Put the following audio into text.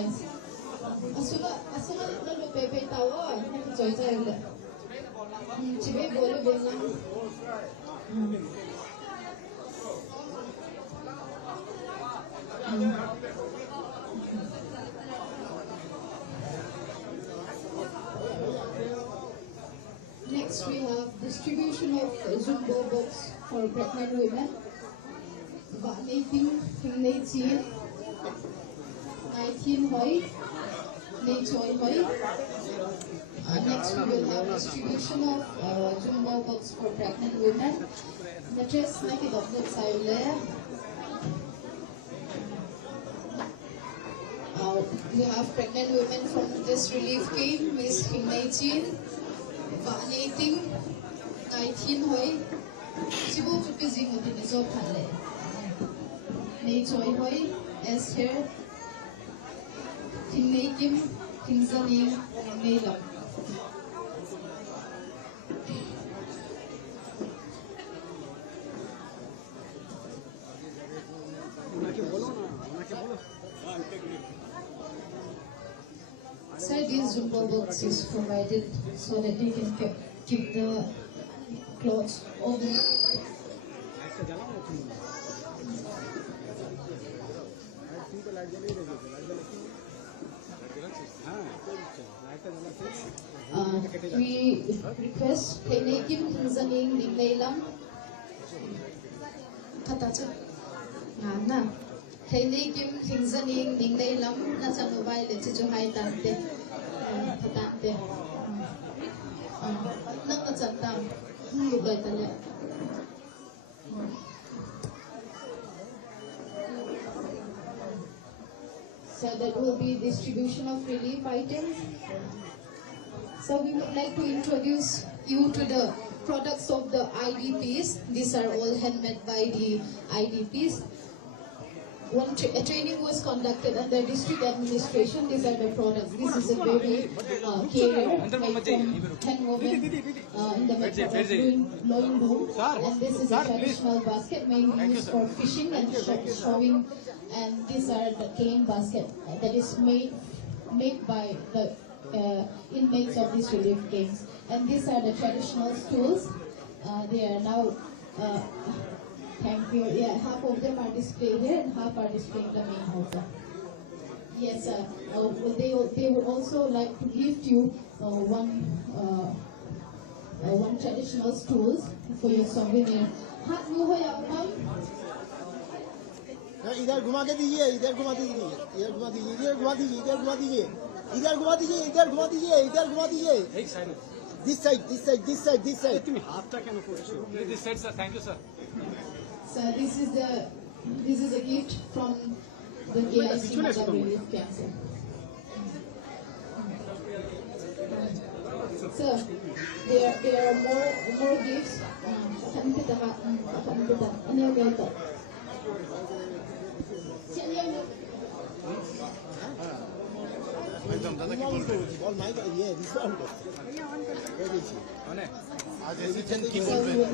Yes. Asuma lalu pepe tawa, joy joy le. Cibe boleh belang. Next we have distribution of Zumbo books for pregnant women. Bạn 19 hoi, choi hoi. Next we will have distribution of Zumbo books for pregnant women. Mattress na kidokdok sayle. We have pregnant women from this relief game, Miss 19 hoi. Sibu chupizing utin iso phale. Nei choi hoi as here. Nei kim zaning nei lam. Sir, these Zumbo box is provided so that they can keep the clothes over. We request Kenekim Zaning Ninglaylam Katacha Nana Kenekim Zaning Ninglaylam Nachanubai Letijo Hai Tante Tante Nakachatam Lugatale. So that will be distribution of relief items. So we would like to introduce you to the products of the IDPs. These are all handmade by the IDPs. A training was conducted under district administration. These are the products. This is a baby carrier made from handwoven in the method of doing loin loom. And this is a traditional basket mainly used for fishing and showing. And these are the cane basket that is made by the inmates of these relief camps. And these are the traditional stools. They are now thank you. Yeah, half of them are displayed here and half are displayed in the main hall. Yes, they would also like to gift you one traditional stools for your souvenir. हाथ मुंह हो या मम? इधर घुमा के दीजिए, इधर घुमा दीजिए, इधर घुमा दीजिए, इधर घुमा दीजिए, इधर घुमा दीजिए, इधर घुमा दीजिए, इधर घुमा दीजिए, इधर घुमा दीजिए. एक side. This side, this side, this side, this side. After can afford you. This side, sir. Thank you, sir. So this is a gift from the KIC Mother Relief Cancer. So there are more gifts. आज ऐसी चंद की बोल रहे हैं.